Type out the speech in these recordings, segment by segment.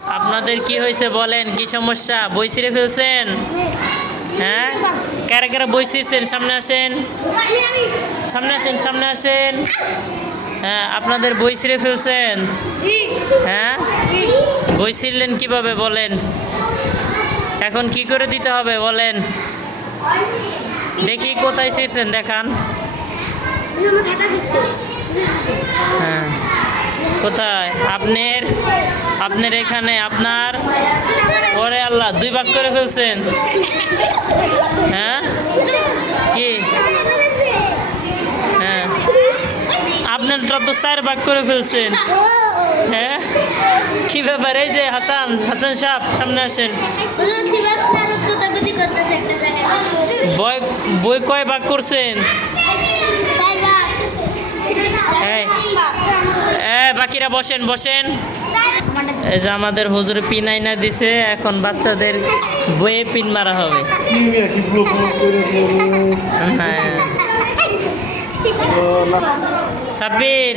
আপনাদের কি হয়েছে বলেন? কি সমস্যা? বই ছিঁড়ে ফেলছেন? হ্যাঁ? কারা কারা বই ছিঁড়ছেন? সামনে আসেন। সামনে আসেন সামনে আসেন। হ্যাঁ আপনাদের বই ছিঁড়ে ফেলছেন? হ্যাঁ? বই ছিঁড়লেন কীভাবে বলেন? এখন কি করে দিতে হবে বলেন? দেখি কোথায় ছিঁড়ছেন, দেখান। হ্যাঁ কোথায়? আপনার? আপনার এখানে আপনার? ওরে আল্লাহ, দুই ভাগ করে ফেলছেন। হ্যাঁ? কি? হ্যাঁ। আপনারটা তো চার ভাগ করে ফেলছেন। হ্যাঁ? কি ব্যাপার? এই যে হাসান হাসান সাহেব, সামনে আসেন। বই বই কয় ভাগ করছেন? বাকিরা বসেন বসেন। এই যে আমাদের হুজুরে পিন আইনা দিছে, এখন বাচ্চাদের বইয়ে পিন মারা হবে। হ্যাঁ। সাব্বির,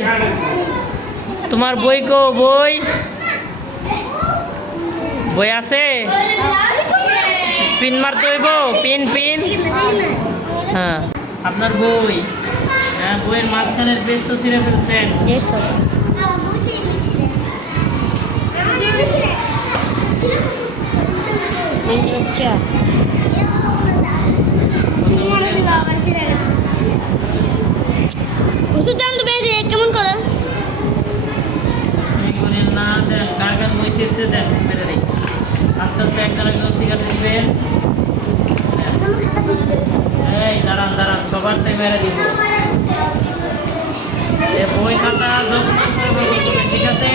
তোমার বই কো বই? বই আছে? পিন মারতে হইব? Pin pin? হ্যাঁ। আপনার বই হ্যাঁ বইয়ের মাঝখানের পেজ তো ছিঁড়ে ফেলছেন। কেমন করে? না দেন কার কার বই ছিঁড়ছে দেন মেরে দিই। আস্তে আস্তে একজন একজন সিগারেট দিবেন এই দাঁড়ান দাঁড়ান সবারটাই মেরে দিব বই খাতা করে ঠিক আছে?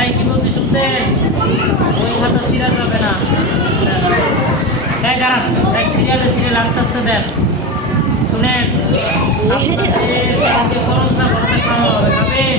এই কি বলছি শুনছেন? বই খাতা ছিঁড়া যাবে না। এই দাঁড়ান এই সিরিয়ালে সিরিয়াল আস্তে আস্তে দেন। শুনেন আপনাদের খাওয়া হবে খাবেন?